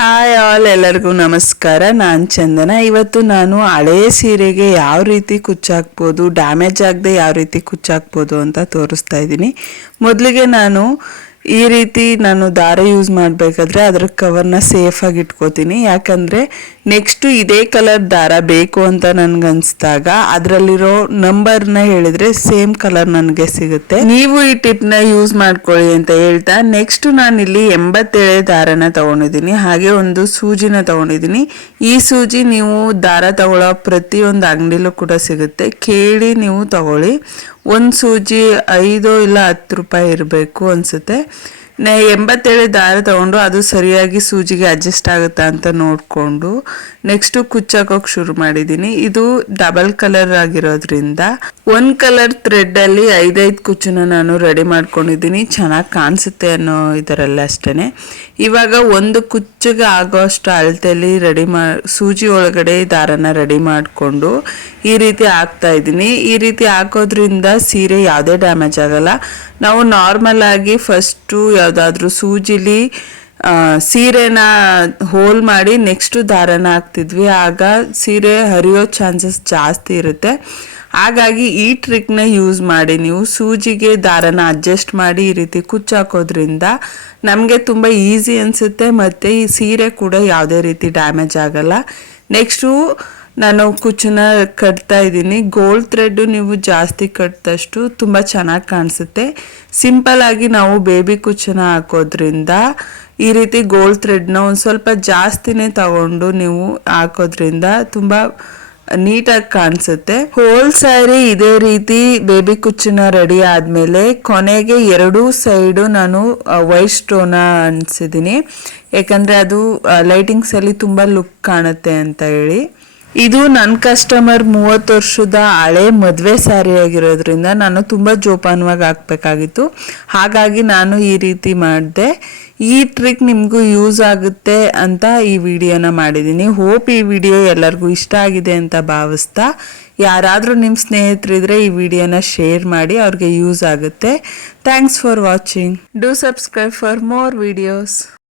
Hi all, ಎಲ್ಲರಿಗೂ ನಮಸ್ಕಾರ. ನಾನು ಚಂದನ. ಇವತ್ತು ನಾನು ಹಳೆಯ ಸೀರೆಗೆ ಯಾವ ರೀತಿ ಕುಚ್ಚಾಕ್ಬೋದು, ಡ್ಯಾಮೇಜ್ ಆಗದೆ ಯಾವ ರೀತಿ ಕುಚ್ಚಾಕ್ಬೋದು ಅಂತ ತೋರಿಸ್ತಾ ಇದ್ದೀನಿ. ಮೊದಲಿಗೆ ಈ ರೀತಿ ನಾನು ದಾರ ಯೂಸ್ ಮಾಡಬೇಕಾದ್ರೆ ಅದರ ಕವರ್ನ ಸೇಫಾಗಿ ಇಟ್ಕೋತೀನಿ. ಯಾಕಂದರೆ ನೆಕ್ಸ್ಟು ಇದೇ ಕಲರ್ ದಾರ ಬೇಕು ಅಂತ ನನಗನ್ಸಿದಾಗ ಅದರಲ್ಲಿರೋ ನಂಬರ್ನ ಹೇಳಿದರೆ ಸೇಮ್ ಕಲರ್ ನನಗೆ ಸಿಗುತ್ತೆ. ನೀವು ಈ ಟಿಪ್ನ ಯೂಸ್ ಮಾಡ್ಕೊಳ್ಳಿ ಅಂತ ಹೇಳ್ತಾ ನೆಕ್ಸ್ಟು ನಾನಿಲ್ಲಿ 87 ದಾರನ ತೊಗೊಂಡಿದ್ದೀನಿ. ಹಾಗೆ ಒಂದು ಸೂಜಿನ ತೊಗೊಂಡಿದ್ದೀನಿ. ಈ ಸೂಜಿ ನೀವು ದಾರ ತಗೊಳ್ಳೋ ಪ್ರತಿಯೊಂದು ಅಂಗಡಿಲೂ ಕೂಡ ಸಿಗುತ್ತೆ, ಕೇಳಿ ನೀವು ತಗೊಳ್ಳಿ. ಒಂದು ಸೂಜಿ 5 ಇಲ್ಲ 10 ರೂಪಾಯಿ ಇರಬೇಕು ಅನಿಸುತ್ತೆ. 87 ದಾರ ತಗೊಂಡು ಅದು ಸರಿಯಾಗಿ ಸೂಜಿಗೆ ಅಡ್ಜಸ್ಟ್ ಆಗುತ್ತಾ ಅಂತ ನೋಡಿಕೊಂಡು ನೆಕ್ಸ್ಟು ಕುಚ್ಚಾಕೋಕೆ ಶುರು ಮಾಡಿದ್ದೀನಿ. ಇದು ಡಬಲ್ ಕಲರ್ ಆಗಿರೋದ್ರಿಂದ ಒಂದು ಕಲರ್ ಥ್ರೆಡ್ಡಲ್ಲಿ 5 ಕುಚ್ಚನ್ನ ನಾನು ರೆಡಿ ಮಾಡ್ಕೊಂಡಿದ್ದೀನಿ, ಚೆನ್ನಾಗಿ ಕಾಣಿಸುತ್ತೆ ಅನ್ನೋ ಇದರಲ್ಲಿ ಅಷ್ಟೇ. ಇವಾಗ ಒಂದು ಕುಚ್ಚಿಗೆ ಆಗೋ ಅಷ್ಟು ಅಳತೆಯಲ್ಲಿ ಸೂಜಿ ಒಳಗಡೆ ದಾರನ ರೆಡಿ ಮಾಡಿಕೊಂಡು ಈ ರೀತಿ ಹಾಕ್ತಾ ಇದ್ದೀನಿ. ಈ ರೀತಿ ಹಾಕೋದ್ರಿಂದ ಸೀರೆ ಯಾವುದೇ ಡ್ಯಾಮೇಜ್ ಆಗಲ್ಲ. ನಾವು ನಾರ್ಮಲ್ ಆಗಿ ಫಸ್ಟು ಯಾವುದಾದ್ರೂ ಸೂಜಿಲಿ ಸೀರೆನ ಹೋಲ್ ಮಾಡಿ ನೆಕ್ಸ್ಟು ದಾರನ ಹಾಕ್ತಿದ್ವಿ, ಆಗ ಸೀರೆ ಹರಿಯೋ ಚಾನ್ಸಸ್ ಜಾಸ್ತಿ ಇರುತ್ತೆ. ಹಾಗಾಗಿ ಈ ಟ್ರಿಕ್ನ ಯೂಸ್ ಮಾಡಿ ನೀವು ಸೂಜಿಗೆ ದಾರನ ಅಡ್ಜಸ್ಟ್ ಮಾಡಿ ಈ ರೀತಿ ಕುಚ್ಚಾಕೋದ್ರಿಂದ ನಮಗೆ ತುಂಬ ಈಸಿ ಅನಿಸುತ್ತೆ ಮತ್ತು ಈ ಸೀರೆ ಕೂಡ ಯಾವುದೇ ರೀತಿ ಡ್ಯಾಮೇಜ್ ಆಗಲ್ಲ. ನೆಕ್ಸ್ಟು ನಾನು ಕುಚ್ಚನ್ನ ಕಟ್ತಾ ಇದ್ದೀನಿ. ಗೋಲ್ಡ್ ಥ್ರೆಡ್ಡು ನೀವು ಜಾಸ್ತಿ ಕಟ್ಟಿದಷ್ಟು ತುಂಬ ಚೆನ್ನಾಗಿ ಕಾಣಿಸುತ್ತೆ. ಸಿಂಪಲ್ಲಾಗಿ ನಾವು ಬೇಬಿ ಕುಚ್ಚನ್ನ ಹಾಕೋದ್ರಿಂದ ಈ ರೀತಿ ಗೋಲ್ಡ್ ಥ್ರೆಡ್ನ ಒಂದು ಸ್ವಲ್ಪ ಜಾಸ್ತಿನೇ ತಗೊಂಡು ನೀವು ಹಾಕೋದ್ರಿಂದ ತುಂಬ ನೀಟಾಗಿ ಕಾಣಿಸುತ್ತೆ. ಹೋಲ್ ಸ್ಯಾರಿ ಇದೇ ರೀತಿ ಬೇಬಿ ಕುಚ್ಚನ್ನ ರೆಡಿ ಆದಮೇಲೆ ಕೊನೆಗೆ 2 ಸೈಡು ನಾನು ವೈಟ್ ಸ್ಟೋನ ಅನಿಸಿದ್ದೀನಿ, ಯಾಕಂದರೆ ಅದು ಲೈಟಿಂಗ್ಸಲ್ಲಿ ತುಂಬ ಲುಕ್ ಕಾಣುತ್ತೆ ಅಂತ ಹೇಳಿ. ಇದು ನನ್ನ ಕಸ್ಟಮರ್ 30 ವರ್ಷದ ಹಳೆ ಮದುವೆ ಸ್ಯಾರಿ ಆಗಿರೋದ್ರಿಂದ ನಾನು ತುಂಬ ಜೋಪಾನವಾಗಿ ಹಾಕಬೇಕಾಗಿತ್ತು. ಹಾಗಾಗಿ ನಾನು ಈ ರೀತಿ ಮಾಡಿದೆ. ಈ ಟ್ರಿಕ್ ನಿಮಗೂ ಯೂಸ್ ಆಗುತ್ತೆ ಅಂತ ಈ ವಿಡಿಯೋನ ಮಾಡಿದ್ದೀನಿ. ಹೋಪ್ ಈ ವಿಡಿಯೋ ಎಲ್ಲರಿಗೂ ಇಷ್ಟ ಆಗಿದೆ ಅಂತ ಭಾವಿಸ್ತಾ, ಯಾರಾದರೂ ನಿಮ್ಮ ಸ್ನೇಹಿತರಿದ್ರೆ ಈ ವಿಡಿಯೋನ ಶೇರ್ ಮಾಡಿ, ಅವ್ರಿಗೆ ಯೂಸ್ ಆಗುತ್ತೆ. Thanks for watching. Do subscribe for more videos.